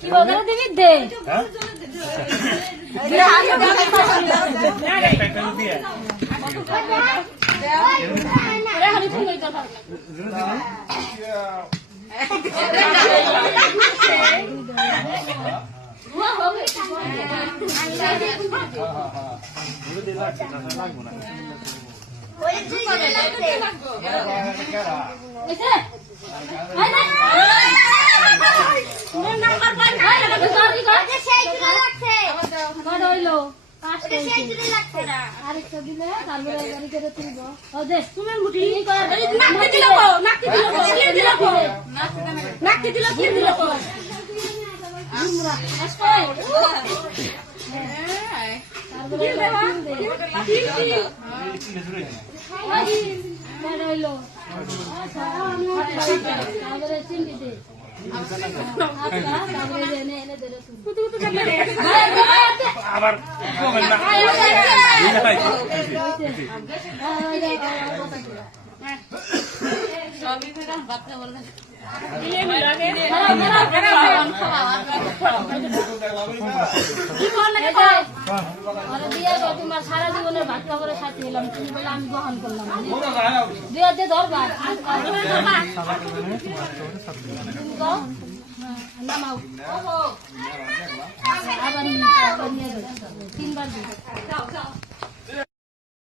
কি বলতে দিবি দে আবার তোমার সারা জীবনের ভাত খাবারের সাথে এলাম তুমি বলে আমি গ্রহণ করলাম ধরবা আবার 3 বার